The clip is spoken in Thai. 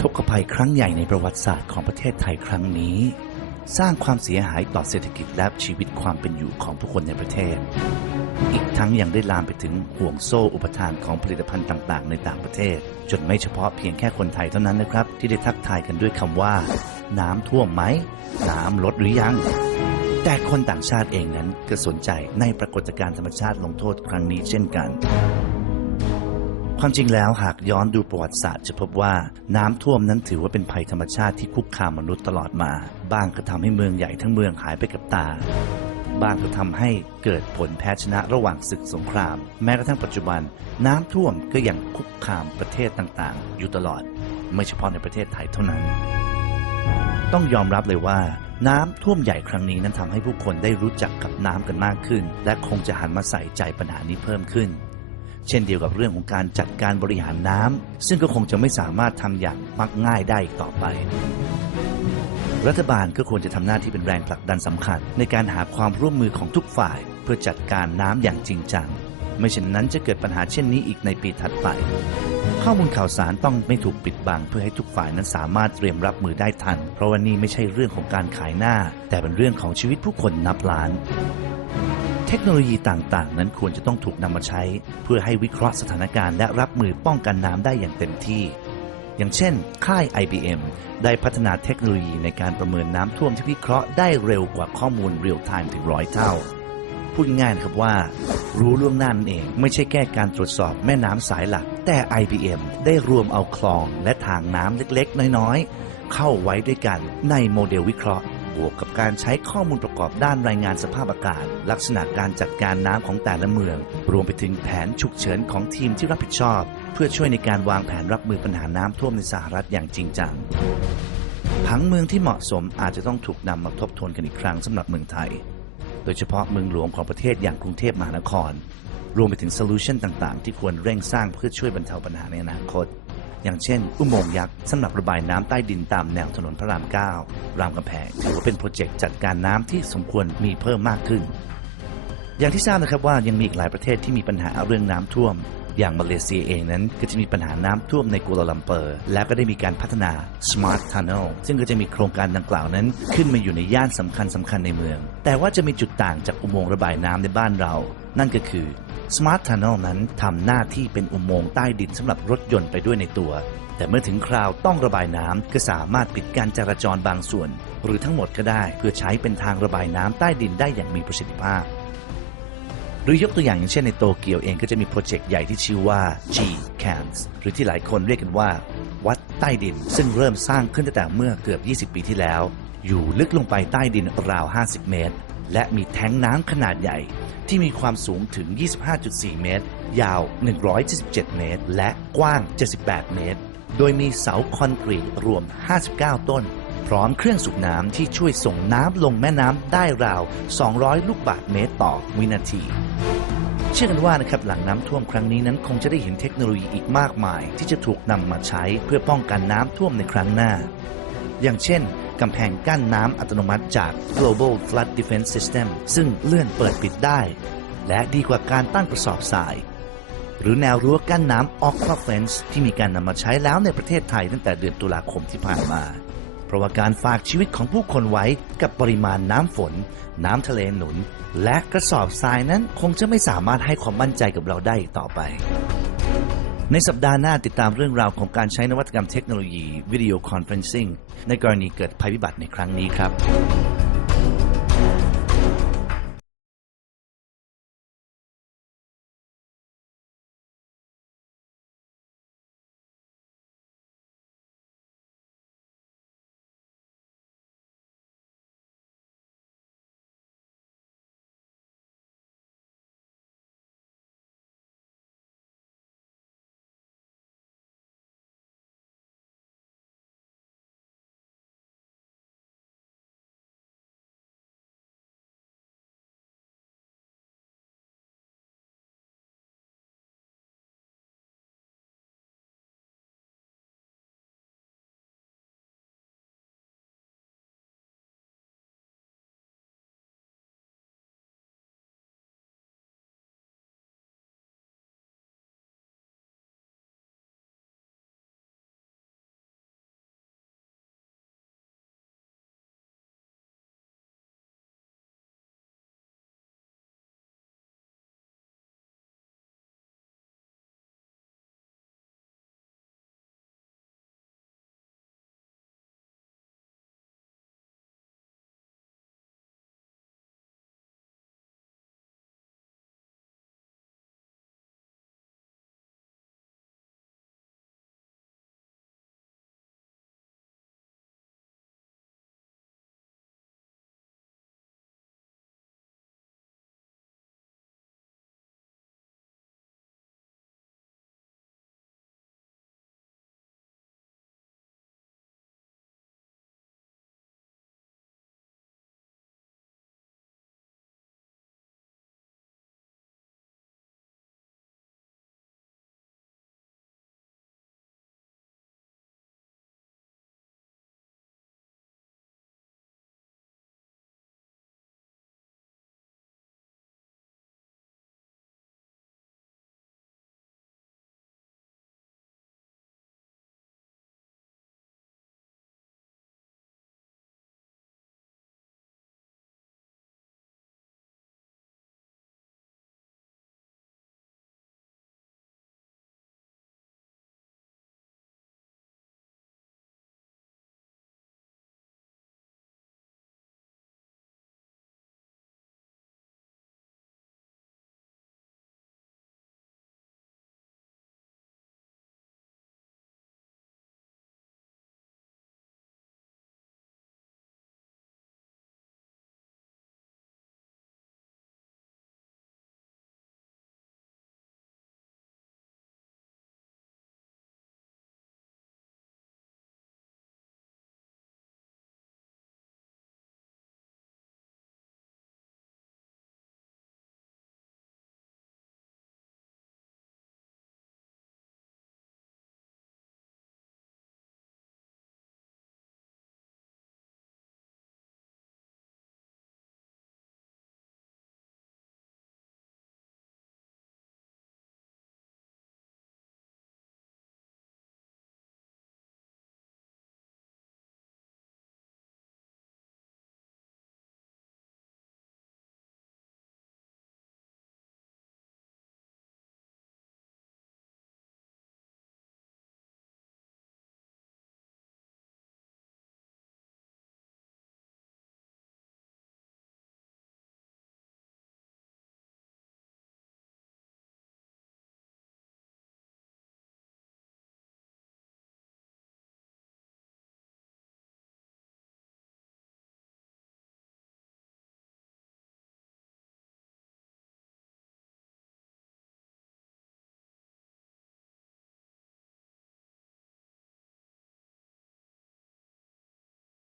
ทกภัยครั้งใหญ่ในประวัติศาสตร์ของประเทศไทยครั้งนี้ สร้างความเสียหายต่อเศรษฐกิจและชีวิตความเป็นอยู่ของผู้คนในประเทศ อีกทั้งยังได้ลามไปถึงห่วงโซ่อุปทานของผลิตภัณฑ์ต่าง ๆ ในต่างประเทศ จนไม่เฉพาะเพียงแค่คนไทยเท่านั้นนะครับ ที่ได้ทักทายกันด้วยคำว่า น้ำท่วมไหม น้ำลดหรือยัง แต่คนต่างชาติเองนั้นก็สนใจในปรากฏการณ์ธรรมชาติลงโทษครั้งนี้เช่นกัน ความจริงแล้วหากย้อนดูประวัติศาสตร์จะพบว่าน้ำท่วมนั้นถือว่าเป็นภัยธรรมชาติที่คุกคามมนุษย์ตลอดมา บ้างก็ทำให้เมืองใหญ่ทั้งเมืองหายไปกับตา บ้างก็ทำให้เกิดผลแพ้ชนะระหว่างศึกสงคราม แม้กระทั่งปัจจุบัน น้ำท่วมก็ยังคุกคามประเทศต่างๆ อยู่ตลอด ไม่เฉพาะในประเทศไทยเท่านั้น ต้องยอมรับเลยว่าน้ำท่วมใหญ่ครั้งนี้นั้นทำให้ผู้คนได้รู้จักกับน้ำกันมากขึ้น และคงจะหันมาใส่ใจปัญหานี้เพิ่มขึ้น เช่นเดียวกับเรื่องของการจัดการบริหารน้ำซึ่งก็คงจะไม่สามารถทำอย่างมักง่ายได้อีกต่อไป รัฐบาลก็ควรจะทำหน้าที่เป็นแรงผลักดันสำคัญ ในการหาความร่วมมือของทุกฝ่าย เพื่อจัดการน้ำอย่างจริงจังไม่เช่นนั้นจะเกิดปัญหาเช่นนี้อีกในปีถัดไป ข้อมูลข่าวสารต้องไม่ถูกปิดบังเพื่อให้ทุกฝ่ายนั้นสามารถเตรียมรับมือได้ทัน เพราะว่านี่ไม่ใช่เรื่องของการขายหน้า แต่เป็นเรื่องของชีวิตผู้คนนับล้าน ทคโนโลยีต่างๆ นั้นควรจะต้องถูกนำมาใช้ เพื่อให้วิเคราะห์สถานการณ์และรับมือป้องกันน้ำได้อย่างเต็มที่ อย่างเช่น ค่าย IBM ได้พัฒนาเทคโนโลยีในการประเมินน้ำท่วมที่วิเคราะห์ได้เร็วกว่าข้อมูลเรียลไทม์ถึงร้อยเท่า พูดง่ายๆครับว่า รู้ล่วงหน้านั่นเองไม่ใช่แค่การตรวจสอบแม่น้ำสายหลัก แต่ IBM ได้รวมเอาคลองและทางน้ำเล็กๆ น้อยๆ เข้าไว้ด้วยกันในโมเดลวิเคราะห์ บวกกับการใช้ข้อมูลประกอบด้านรายงานสภาพอากาศ ลักษณะการจัดการน้ำของแต่ละเมือง รวมไปถึงแผนฉุกเฉินของทีมที่รับผิดชอบ เพื่อช่วยในการวางแผนรับมือปัญหาน้ำท่วมในสหรัฐอย่างจริงจังผังเมืองที่เหมาะสมอาจจะต้องถูกนำมาทบทวนกันอีกครั้งสำหรับเมืองไทย โดยเฉพาะเมืองหลวงของประเทศอย่างกรุงเทพมหานคร รวมไปถึงโซลูชันต่างๆ ที่ควรเร่งสร้างเพื่อช่วยบรรเทาปัญหาในอนาคต อย่างเช่น อุโมงค์ยักษ์สำหรับระบายน้ำใต้ดินตามแนวถนนพระราม 9 รามกำแพงถือว่าเป็นโปรเจกต์จัดการน้ำที่สมควรมีเพิ่มมากขึ้น อย่างที่ทราบนะครับว่ายังมีอีกหลายประเทศที่มีปัญหาเรื่องน้ำท่วม อย่างมาเลเซียเองนั้นก็จะมีปัญหาน้ำท่วมในกัวลาลัมเปอร์ และก็ได้มีการพัฒนา Smart Tunnel ซึ่งก็จะมีโครงการดังกล่าวนั้น ขึ้นมาอยู่ในย่านสำคัญสำคัญในเมือง แต่ว่าจะมีจุดต่างจากอุโมงค์ระบายน้ำในบ้านเรา นั่นก็คือ Smart Tunnel นั้นทำหน้าที่เป็นอุโมงค์ใต้ดินสำหรับรถยนต์ไปด้วยในตัว แต่เมื่อถึงคราวต้องระบายน้ำก็สามารถปิดการจราจรบางส่วน หรือทั้งหมดก็ได้เพื่อใช้เป็นทางระบายน้ำใต้ดินได้อย่างมีประสิทธิภาพ หรือยกตัวอย่างอย่างเช่นในโตเกียวเองก็จะมีโปรเจกต์ใหญ่ที่ชื่อว่า G Camps หรือที่หลายคนเรียกกันว่า วัดใต้ดิน ซึ่งเริ่มสร้างขึ้นตั้งแต่เมื่อเกือบ 20 ปีที่แล้ว อยู่ลึกลงไปใต้ดินราว 50 เมตร และมีแท้งน้ำขนาดใหญ่ ที่มีความสูงถึง 25.4 เมตร ยาว 177 เมตร และกว้าง 78 เมตร โดยมีเสาคอนกรีตรวม 59 ต้น พร้อมเครื่องสูบน้ำที่ช่วยส่งน้ำลงแม่น้ำได้ราว 200 ลูกบาศก์เมตรต่อวินาทีเชื่อกันว่านะครับหลังน้ำท่วมครั้งนี้นั้นคงจะได้เห็นเทคโนโลยีอีกมากมาย ที่จะถูกนำมาใช้เพื่อป้องกันน้ำท่วมในครั้งหน้า อย่างเช่น กำแพงกั้นน้ำอัตโนมัติจาก Global Flood Defense System ซึ่งเลื่อนเปิดปิดได้ และดีกว่าการตั้งกระสอบทราย หรือแนวรั้วกั้นน้ำ Aqua Fence ที่มีการนำมาใช้แล้วในประเทศไทยตั้งแต่เดือนตุลาคมที่ผ่านมา เพราะว่าการฝากชีวิตของผู้คนไว้กับปริมาณน้ำฝน น้ำทะเลหนุน และกระสอบทรายนั้นคงจะไม่สามารถให้ความมั่นใจกับเราได้อีกต่อไป ในสัปดาห์หน้าติดตามเรื่องราวของการใช้นวัตกรรมเทคโนโลยีวิดีโอคอนเฟรนซิ่งในกรณีเกิดภัยพิบัติในครั้งนี้ครับ